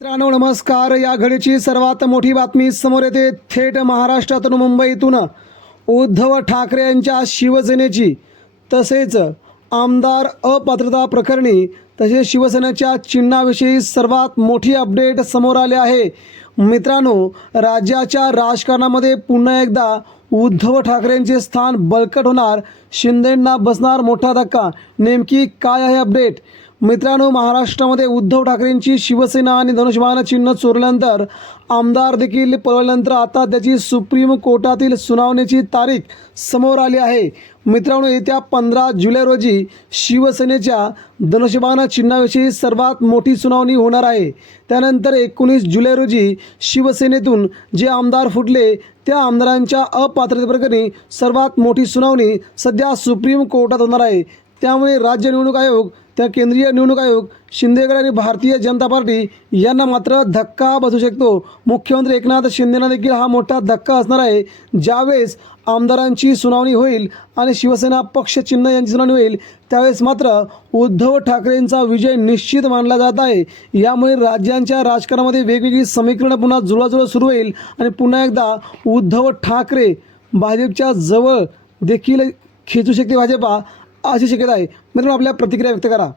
मित्रांनो नमस्कार. या घडीची सर्वात मोठी बातमी समोर येते. थेट महाराष्ट्रातून मुंबईतून उद्धव ठाकरे यांच्या शिवसेनेची तसेच आमदार अपात्रता प्रकरणी तसेच शिवसेनेच्या चिन्हाविषयी सर्वात मोठी अपडेट समोर आले आहे. मित्रांनो राज्याच्या राजकारणामध्ये पुन्हा एकदा उद्धव ठाकरेंचे स्थान बळकट होणार शिंदेंना बसणार मोठा धक्का. नेमकी काय आहे अपडेट? मित्रांनो महाराष्ट्रामध्ये उद्धव ठाकरेंची शिवसेना आणि धनुष्यबाण चिन्ह चोरल्यानंतर आमदार देखील पळवल्यानंतर आता त्याची सुप्रीम कोर्टातील सुनावणीची तारीख समोर आली आहे. मित्रांनो येत्या पंधरा जुलै रोजी शिवसेनेच्या धनुष्यबाण चिन्हाविषयी सर्वात मोठी सुनावणी होणार आहे. त्यानंतर एकोणीस जुलै रोजी शिवसेनेतून जे आमदार फुटले त्या आमदारांच्या अपात्रतेप्रकरणी सर्वात मोठी सुनावणी सध्या सुप्रीम कोर्टात होणार आहे. त्यामुळे राज्य निवडणूक आयोग त्या केंद्रीय निवडणूक आयोग शिंदेगड आणि भारतीय जनता पार्टी यांना मात्र धक्का बसू शकतो. मुख्यमंत्री एकनाथ शिंदेना देखील हा मोठा धक्का असणार आहे. ज्यावेळेस आमदारांची सुनावणी होईल आणि शिवसेना पक्ष चिन्ह यांची सुनावणी होईल त्यावेळेस मात्र उद्धव ठाकरेंचा विजय निश्चित मानला जात आहे. यामुळे राज्यांच्या राजकारणामध्ये वेगवेगळी समीकरणं पुन्हा जुळाजुळा सुरू होईल आणि पुन्हा एकदा उद्धव ठाकरे भाजपच्या जवळ देखील खेचू शकते भाजपा. अशी शक्यता आहे. मित्रांनो आपल्या प्रतिक्रिया व्यक्त करा.